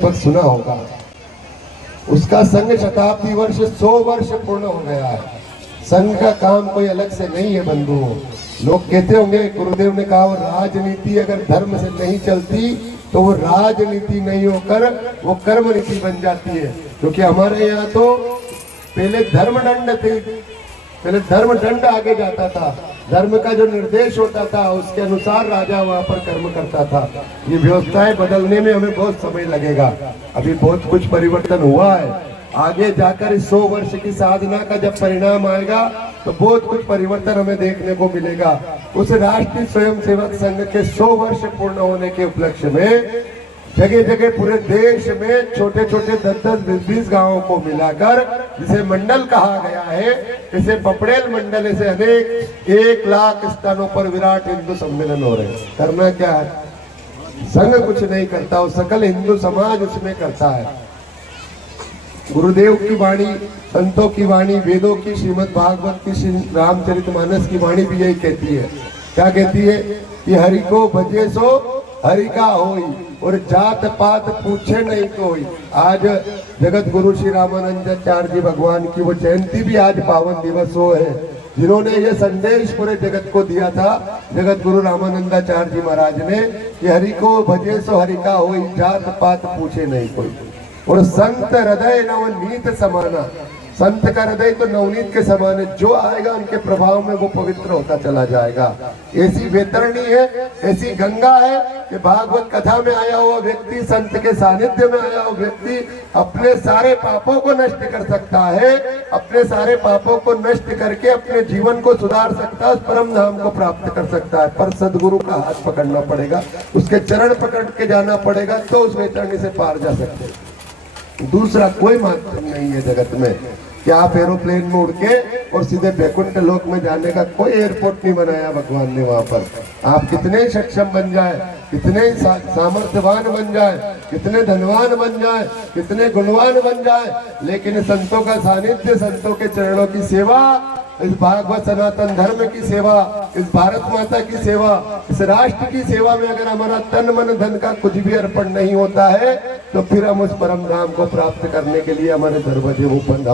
पर सुना होगा, उसका संघ शताब्दी वर्ष 100 वर्ष पूर्ण हो गया है। संघ का काम कोई अलग से नहीं है बंधुओं। लोग कहते होंगे, गुरुदेव ने कहा वो राजनीति अगर धर्म से नहीं चलती तो वो राजनीति नहीं होकर वो कर्म नीति बन जाती है। क्योंकि हमारे यहाँ तो पहले धर्मदंड थे, पहले धर्मदंड आगे जाता था, धर्म का जो निर्देश होता था उसके अनुसार राजा वहां पर कर्म करता था। ये व्यवस्थाएं बदलने में हमें बहुत समय लगेगा, अभी बहुत कुछ परिवर्तन हुआ है। आगे जाकर इस 100 वर्ष की साधना का जब परिणाम आएगा तो बहुत कुछ परिवर्तन हमें देखने को मिलेगा। उस राष्ट्रीय स्वयंसेवक संघ के 100 वर्ष पूर्ण होने के उपलक्ष्य में जगह जगह पूरे देश में छोटे छोटे 10-10, 20-20 गांवों को मिलाकर जिसे मंडल कहा गया है, इसे पपड़ेल मंडल, ऐसे अनेक 1 लाख स्थानों पर विराट हिंदू सम्मेलन हो रहे हैं। करना क्या है? संघ कुछ नहीं करता, वो सकल हिंदू समाज उसमें करता है। गुरुदेव की वाणी, संतों की वाणी, वेदों की, श्रीमद् भागवत की, श्री रामचरितमानस की वाणी भी यही कहती है। क्या कहती है? कि हरि को भजे सो हरि का होई, और जात पात पूछे नहीं कोई। आज जगत गुरु श्री रामानंदाचार्य जी भगवान की वो जयंती भी आज पावन दिवस हो है, जिन्होंने ये संदेश पूरे जगत को दिया था, जगत गुरु रामानंदाचार्य जी महाराज ने, कि हरि को भजे सो हरि का होई, जात पात पूछे नहीं कोई। और संत हृदय नवनीत समाना, संत का हृदय तो नवनीत के समान है, जो आएगा उनके प्रभाव में वो पवित्र होता चला जाएगा। ऐसी वैतरणी है, ऐसी गंगा है कि भागवत कथा में आया हुआ व्यक्ति, संत के सानिध्य में आया हुआ व्यक्ति अपने सारे पापों को नष्ट कर सकता है, अपने सारे पापों को नष्ट करके अपने जीवन को सुधार सकता है, उस परम धाम को प्राप्त कर सकता है। पर सदगुरु का हाथ पकड़ना पड़ेगा, उसके चरण पकड़ के जाना पड़ेगा, तो उस वैतरणी से पार जा सकते हैं। दूसरा कोई माध्यम नहीं है जगत में कि आप एरोप्लेन में उड़ के और सीधे वैकुंठ लोक में जाने का कोई एयरपोर्ट नहीं बनाया भगवान ने। वहां पर आप कितने सक्षम बन जाए, कितने सामर्थ्यवान बन जाए, कितने धनवान बन जाए, कितने गुणवान बन जाए, लेकिन संतों का सानिध्य, संतों के चरणों की सेवा, इस भागवत सनातन धर्म की सेवा, इस भारत माता की सेवा, इस राष्ट्र की सेवा में अगर हमारा तन मन धन का कुछ भी अर्पण नहीं होता है तो फिर हम उस परम धाम को प्राप्त करने के लिए हमारे दरवाजे वो बंद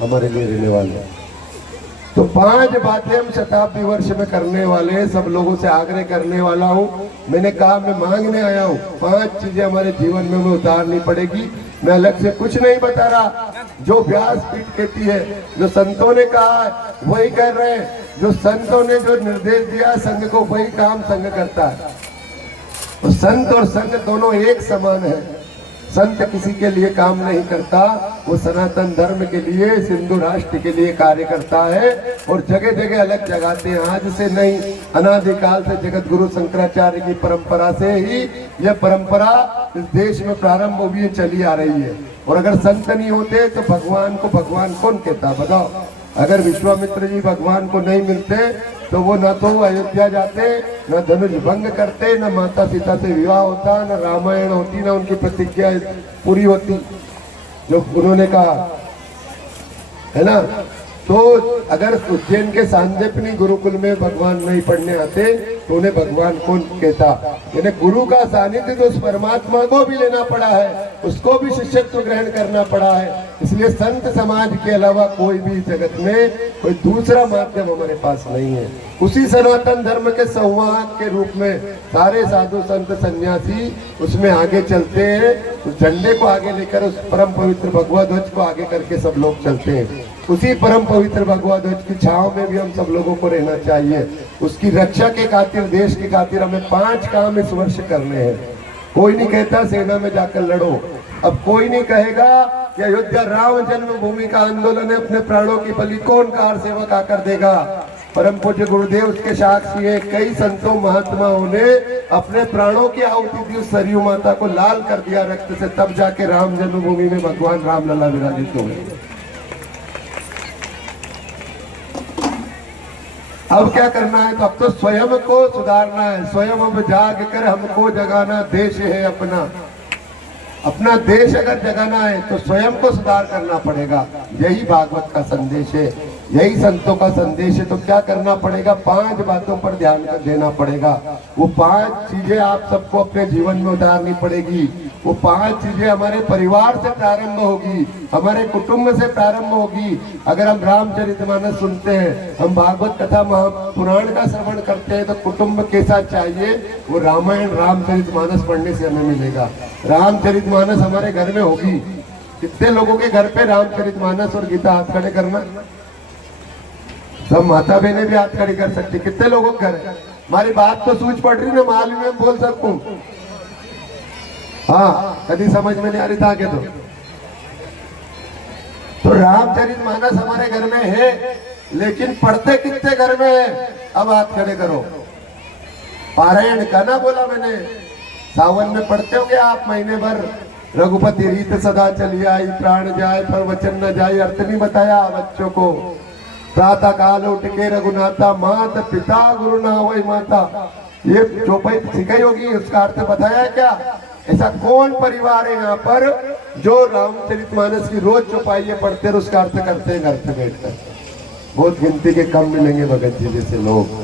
हमारे लिए रहने वाले हैं। तो 5 बातें हम शताब्दी वर्ष में करने वाले हैं, सब लोगों से आग्रह करने वाला हूँ। मैंने कहा मैं मांगने आया हूँ, 5 चीजें हमारे जीवन में हमें उतारनी पड़ेगी। मैं अलग से कुछ नहीं बता रहा, जो व्यासपीठ कहती है, जो संतों ने कहा है वही कर रहे हैं, जो संतों ने जो निर्देश दिया संघ को वही काम संघ करता है। तो संत और संघ दोनों एक समान है। संत किसी के लिए काम नहीं करता, वो सनातन धर्म के लिए, हिंदू राष्ट्र के लिए कार्य करता है और जगह जगह अलग जगाते हैं। आज से नहीं, अनादिकाल से जगत गुरु शंकराचार्य की परंपरा से ही यह परंपरा इस देश में प्रारंभ हुई चली आ रही है। और अगर संत नहीं होते तो भगवान को भगवान कौन कहता? बताओ। अगर विश्वामित्र जी भगवान को नहीं मिलते तो वो न तो अयोध्या जाते, न धनुष भंग करते, न माता सीता से विवाह होता, न रामायण होती, न उनकी प्रतिज्ञा पूरी होती जो उन्होंने कहा, है ना। तो अगर उज्जैन के सांदीपनी गुरुकुल में भगवान नहीं पढ़ने आते तो उन्हें भगवान कौन कहता? यानी गुरु का सानिध्य तो उस परमात्मा को भी लेना पड़ा है, उसको भी शिष्यत्व ग्रहण करना पड़ा है। इसलिए संत समाज के अलावा कोई भी जगत में कोई दूसरा माध्यम हमारे पास नहीं है। उसी सनातन धर्म के संवाहक के रूप में सारे साधु संत सन्यासी उसमें आगे चलते हैं, उस झंडे को आगे लेकर, उस परम पवित्र भगवा ध्वज को आगे करके सब लोग चलते हैं। उसी परम पवित्र भगवा ध्वज की छांव में भी हम सब लोगों को रहना चाहिए। उसकी रक्षा के खातिर, देश की खातिर हमें 5 काम इस वर्ष करने हैं। कोई नहीं कहता सेना में जाकर लड़ो, अब कोई नहीं कहेगा कि अयोध्या राम जन्मभूमि का आंदोलन है, अपने प्राणों की बलि कौन कार सेवक आकर देगा? परम पूज्य गुरुदेव उसके साक्षी है, कई संतों महात्माओं ने अपने प्राणों की आहुति दी, उस सरयू माता को लाल कर दिया रक्त से, तब जाके राम जन्मभूमि में भगवान रामलला विराजित हुए। अब क्या करना है? तो अब तो स्वयं को सुधारना है, स्वयं अब जाग कर हमको जगाना देश है अपना। अपना देश अगर जगाना है तो स्वयं को सुधार करना पड़ेगा। यही भागवत का संदेश है। यही संतों का संदेश है। तो क्या करना पड़ेगा, 5 बातों पर ध्यान देना पड़ेगा। वो 5 चीजें आप सबको अपने जीवन में उतारनी पड़ेगी। वो 5 चीजें हमारे परिवार से प्रारंभ होगी, हमारे कुटुंब से प्रारंभ होगी। अगर हम रामचरितमानस सुनते हैं, हम भागवत कथा महापुराण का श्रवण करते हैं, तो कुटुंब कैसा चाहिए, वो रामायण रामचरितमानस पढ़ने से हमें मिलेगा। रामचरितमानस हमारे घर में होगी। कितने लोगों के घर पे रामचरितमानस और गीता, हाथ खड़े करना। सब माता बहनें भी हाथ खड़ी कर सकती। कितने लोगों के घर है? हमारी बात तो सूझ पड़ रही ना, मालूम में बोल सकूं। हाँ, कभी समझ में नहीं आ रही था आगे तो रामचरितमानस हमारे घर में है, लेकिन पढ़ते कितने घर में है? अब हाथ खड़े करो। पारायण का ना बोला मैंने, सावन में पढ़ते होंगे आप महीने भर। रघुपति रीत सदा चली आई, प्राण जाए पर वचन न जाए, अर्थ नहीं बताया बच्चों को। प्रातः काल उठ के रघुनाथा, मात पिता गुरु ना वही माता। ये चौपाई सिखाई होगी, उसका अर्थ बताया क्या? ऐसा कौन परिवार है यहाँ पर जो रामचरितमानस की रोज चौपाई पढ़ते और उसका अर्थ करते हैं घर पे बैठकर? बहुत गिनती के कम मिलेंगे भगत जी जैसे लोग।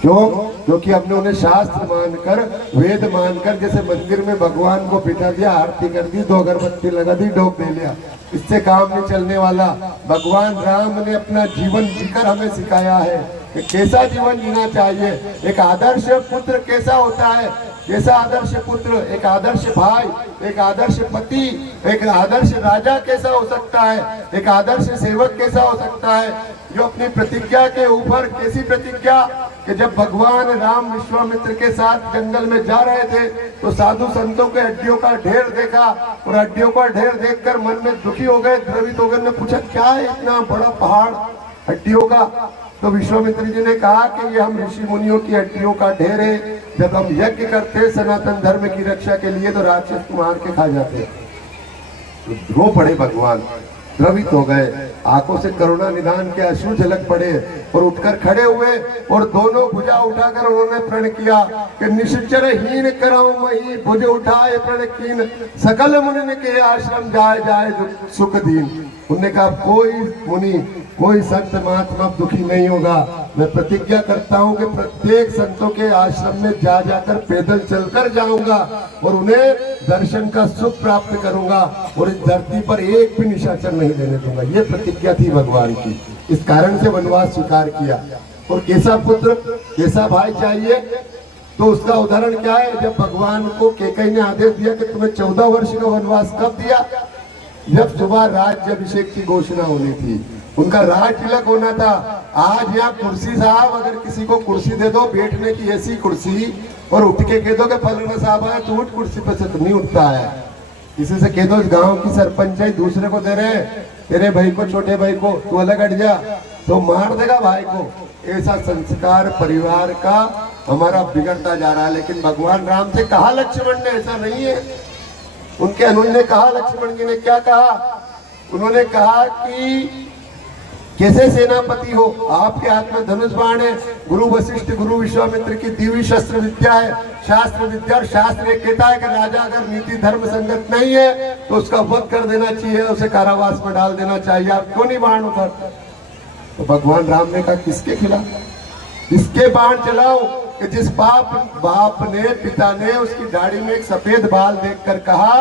क्यों? क्योंकि हमने उन्हें शास्त्र मानकर, वेद मानकर, जैसे मंदिर में भगवान को बिठा दिया, आरती कर दी, 2 अगरबत्ती लगा दी, ढोक दे लिया। इससे काम नहीं चलने वाला। भगवान राम ने अपना जीवन जीकर हमें सिखाया है कि कैसा जीवन जीना चाहिए। एक आदर्श पुत्र कैसा होता है, कैसा आदर्श पुत्र, एक आदर्श भाई, एक आदर्श पति, एक आदर्श राजा कैसा हो सकता है, एक आदर्श सेवक कैसा हो सकता है, जो अपनी प्रतिज्ञा के ऊपर, कैसी प्रतिज्ञा कि जब भगवान राम विश्वामित्र के साथ जंगल में जा रहे थे तो साधु संतों के हड्डियों का ढेर देखा, और हड्डियों का ढेर देखकर मन में दुखी हो गए, द्रवित हो गए। ने पूछा क्या है इतना बड़ा पहाड़ हड्डियों का? तो विश्वामित्र जी ने कहा कि ये हम ऋषि मुनियों की हड्डियों का ढेर है। जब हम यज्ञ करते सनातन धर्म की रक्षा के लिए तो राक्षस मार के खा जाते। तो रो पड़े भगवान, द्रवित हो गए, आंखों से करुणा निधान के अश्रु झलक पड़े और उठकर खड़े हुए और दोनों भुजा उठाकर उन्होंने प्रण किया कि निश्चर हीन कराऊं मही, भुज उठाए प्रण कीन, सकल मुनि के आश्रम जाए जाए सुख दीन। उन्होंने कहा कोई मुनि, कोई संत महात्मा दुखी नहीं होगा। मैं प्रतिज्ञा करता हूं कि प्रत्येक संतों के आश्रम में जा जाकर पैदल चलकर जाऊंगा और उन्हें दर्शन का सुख प्राप्त करूंगा और इस धरती पर एक भी निशाचर नहीं देने दूंगा। ये प्रतिज्ञा थी भगवान की। इस कारण से वनवास स्वीकार किया। और कैसा पुत्र, कैसा भाई चाहिए, तो उसका उदाहरण क्या है? जब भगवान को कैकेयी ने आदेश दिया कि तुम्हें 14 वर्ष का वनवास कब दिया? जब सुबह राज्याभिषेक की घोषणा होनी थी, उनका राज तिलक होना था। आज यहाँ कुर्सी साहब, अगर किसी को कुर्सी दे दो बैठने की, ऐसी कुर्सी, और उठ के कह दो कि फलाना साहब आया तो उठ कुर्सी पे से, तो नहीं उठता है। किसी से कह दो गांव की सरपंच है, दूसरे को दे रहे, तेरे भाई को, छोटे भाई को, तू अलग हट जा, तो मार देगा भाई को। ऐसा संस्कार परिवार का हमारा बिगड़ता जा रहा है। लेकिन भगवान राम से कहा लक्ष्मण ने, ऐसा नहीं है। उनके अनुज ने कहा, लक्ष्मण जी ने क्या कहा? उन्होंने कहा कि कैसे सेनापति हो, आपके हाथ में धनुष बाण है, गुरु वशिष्ठ, गुरु विश्वामित्र की दिव्य शस्त्र विद्या है, शास्त्र विद्या। और शास्त्र ये कहता है कि राजा अगर नीति धर्म संगत नहीं है तो उसका वध कर देना चाहिए, उसे कारावास में डाल देना चाहिए। आप क्यों नहीं बाण उठाते? तो भगवान राम ने कहा किसके खिलाफ, किसके बाण चलाओ? कि जिस बाप ने, पिता ने उसकी दाढ़ी में एक सफेद बाल देखकर कहा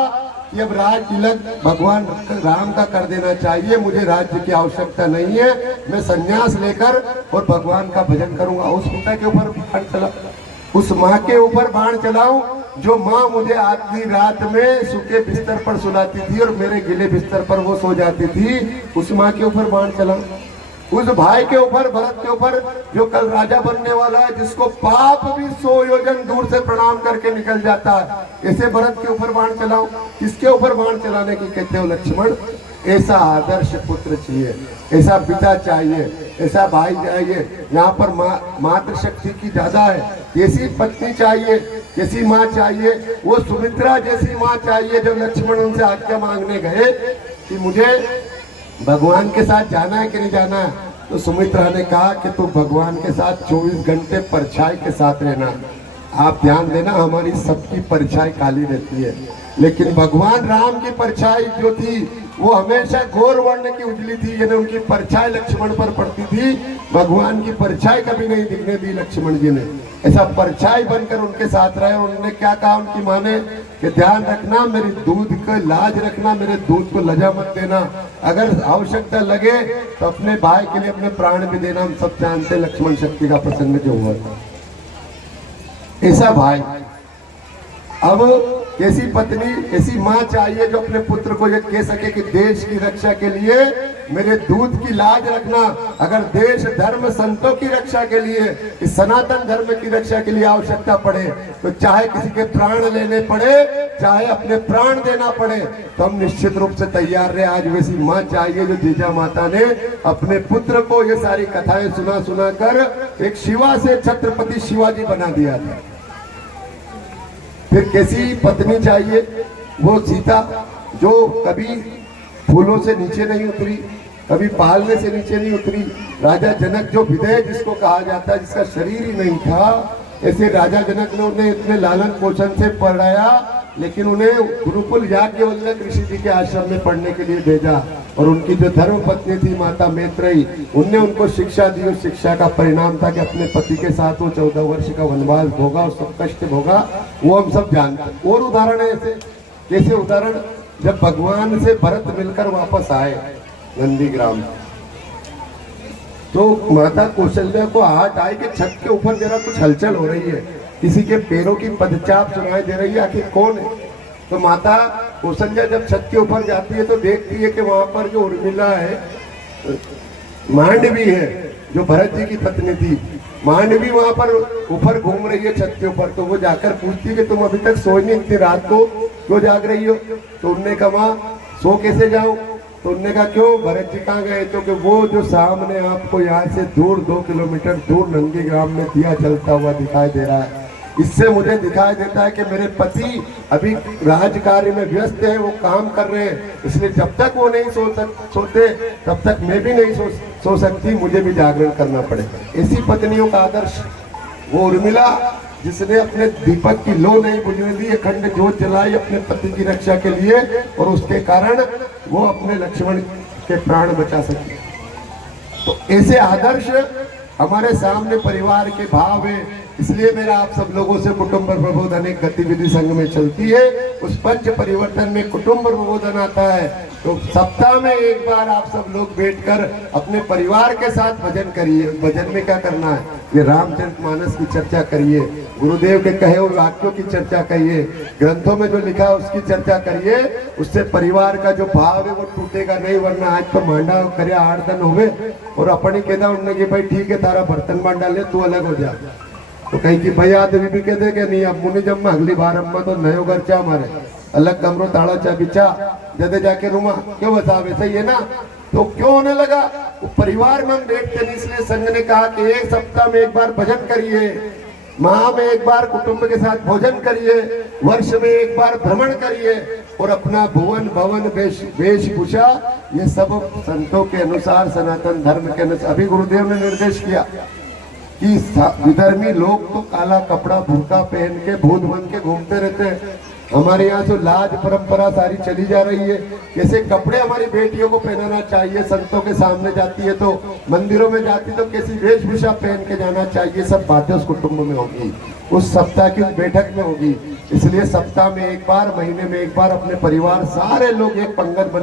कि अब राज तिलक भगवान राम का कर देना चाहिए, मुझे राज्य की आवश्यकता नहीं है, मैं संन्यास लेकर और भगवान का भजन करूंगा। उस पिता के ऊपर बाण चला, उस माँ के ऊपर बाण चलाऊं जो माँ मुझे आधी रात में सूखे बिस्तर पर सुलाती थी और मेरे गिले बिस्तर पर वो सो जाती थी, उस माँ के ऊपर बाण चलाऊं। उस भाई के ऊपर, भरत के ऊपर, जो कल राजा बनने वाला है, जिसको पाप भी 100 योजन दूर से प्रणाम करके निकल जाता है, ऐसे भरत के ऊपर बाण चलाओ। किसके ऊपर बाण चलाने की कहते हो लक्ष्मण? ऐसा आदर्श पुत्र चाहिए, ऐसा पिता चाहिए, ऐसा भाई चाहिए। यहाँ पर मातृशक्ति की ज्यादा है। कैसी पत्नी चाहिए, कैसी माँ चाहिए? वो सुमित्रा जैसी माँ चाहिए। जब लक्ष्मण उनसे आज्ञा मांगने गए कि मुझे भगवान के साथ जाना है कि नहीं जाना है, तो सुमित्रा ने कहा कि तू भगवान के साथ 24 घंटे परछाई के साथ रहना। आप ध्यान देना, हमारी सबकी परछाई काली रहती है, लेकिन भगवान राम की परछाई जो थी वो हमेशा गौर वर्ण की उजली थी, यानी उनकी परछाई लक्ष्मण पर पड़ती थी। भगवान की परछाई कभी नहीं दिखने दी लक्ष्मण जी ने, ऐसा परछाई बनकर उनके साथ रहे। उन्होंने क्या कहा उनकी माँ ने कि ध्यान रखना, मेरी दूध का लाज रखना, मेरे दूध को लजा मत देना, अगर आवश्यकता लगे तो अपने भाई के लिए अपने प्राण भी देना। हम सब जानते लक्ष्मण शक्ति का प्रसंग जो हुआ था, ऐसा भाई। अब ऐसी पत्नी, ऐसी माँ चाहिए जो अपने पुत्र को ये कह सके कि देश की रक्षा के लिए मेरे दूध की लाज रखना। अगर देश धर्म संतों की रक्षा के लिए, इस सनातन धर्म की रक्षा के लिए आवश्यकता पड़े, तो चाहे किसी के प्राण लेने पड़े, चाहे अपने प्राण देना पड़े, तो हम निश्चित रूप से तैयार रहे। आज वैसी माँ चाहिए जो जीजा माता ने अपने पुत्र को ये सारी कथाएं सुना सुना कर एक शिवा से छत्रपति शिवाजी बना दिया था। फिर कैसी पत्नी चाहिए, वो सीता जो कभी फूलों से नीचे नहीं उतरी, कभी पालने से नीचे नहीं उतरी। राजा जनक जो विधेय जिसको कहा जाता है, जिसका शरीर ही नहीं था, ऐसे राजा जनक ने उन्हें इतने लालन पोषण से पढ़ाया, लेकिन उन्हें गुरुकुल याज्ञवल्क्य ऋषि जी के आश्रम में पढ़ने के लिए भेजा। और उनकी जो धर्म पत्नी थी माता मैत्रेयी, उनने उनको शिक्षा दी। उस शिक्षा का परिणाम था कि अपने पति के साथ वो 14 वर्ष का वनवास भोगा और सब कष्ट भोगा, वो हम सब जानते हैं। और उदाहरण है ऐसे, जैसे उदाहरण जब भगवान से भरत मिलकर वापस आए नंदीग्राम, तो माता कौशल्या को आहट आई कि छत के ऊपर जरा कुछ हलचल हो रही है, किसी के पैरों की पदचाप सुनाई दे रही है, आखिर कौन है। तो माता कौशल्या जब छत के ऊपर जाती है तो देखती है कि वहां पर जो उर्मिला है, मांडवी है, जो भरत जी की पत्नी थी, मांडवी वहां पर ऊपर घूम रही है छत के ऊपर। तो वो जाकर पूछती है कि तुम अभी तक सोई नहीं, इतनी रात को क्यों जाग रही हो। तो उनने कहा सो कैसे जाऊं। तो उनने कहा क्यों, भरत जी कहाँ गए। तो कि वो जो सामने आपको यहाँ से दूर 2 किलोमीटर दूर नंदीग्राम में दिया जलता हुआ दिखाई दे रहा है, इससे मुझे दिखाई देता है कि मेरे पति अभी राज कार्य में व्यस्त है, वो काम कर रहे हैं, इसलिए जब तक वो नहीं सोते तब तक मैं भी नहीं सो सकती, मुझे भी जागरण करना पड़ेगा। ऐसी पत्नियों का आदर्श वो उर्मिला, जिसने अपने दीपक की लो नहीं बुझने दी, अखंड ज्योत जलाई अपने पति की रक्षा के लिए, और उसके कारण वो अपने लक्ष्मण के प्राण बचा सकी। तो ऐसे आदर्श हमारे सामने परिवार के भाव है। इसलिए मेरा आप सब लोगों से कुटुंब प्रबोधन एक गतिविधि संघ में चलती है। उस पंच परिवर्तन में कुटुंब प्रबोधन आता है। तो सप्ताह में एक बार आप सब लोग बैठकर अपने परिवार के साथ भजन करिए। भजन में क्या करना है, ये रामचरितमानस की चर्चा करिए, गुरुदेव के कहे हुए वाक्यों की चर्चा करिए, ग्रंथों में जो लिखा है उसकी चर्चा करिए। उससे परिवार का जो भाव है वो टूटेगा नहीं। वरना आज तो मांडा करे 8 दिन हो गए और अपनी कहता उन्होंने कि भाई ठीक है तारा बर्तन बांट डाले, तू अलग हो जा। तो कहीं की भैया आदमी भी कह दे कि नहीं अब मुनि जम्मा अगली बार अम्मा तो नयो घर चा हमारे अलग कमरों ताड़ा चा बिचा जदे जाके रूमा क्यों बता वैसे ही है ना। तो क्यों होने लगा, तो परिवार में हम देखते नहीं। इसलिए संघ ने कहा कि एक सप्ताह में एक बार भजन करिए, माह में एक बार कुटुंब के साथ भोजन करिए, वर्ष में एक बार भ्रमण करिए, और अपना भुवन भवन वेशभूषा ये सब संतों के अनुसार सनातन धर्म के अनुसार। अभी गुरुदेव ने निर्देश किया कि विधर्मी लोग तो काला कपड़ा बुर्का पहन के भूत बन के घूमते रहते हैं। हमारे यहाँ जो लाज परंपरा सारी चली जा रही है, कैसे कपड़े हमारी बेटियों को पहनाना चाहिए, संतों के सामने जाती है तो, मंदिरों में जाती तो कैसी वेशभूषा पहन के जाना चाहिए, सब बातें उस कुटुंब में होगी, उस सप्ताह की उस बैठक में होगी। इसलिए सप्ताह में एक बार, महीने में एक बार अपने परिवार सारे लोग एक पंगत बने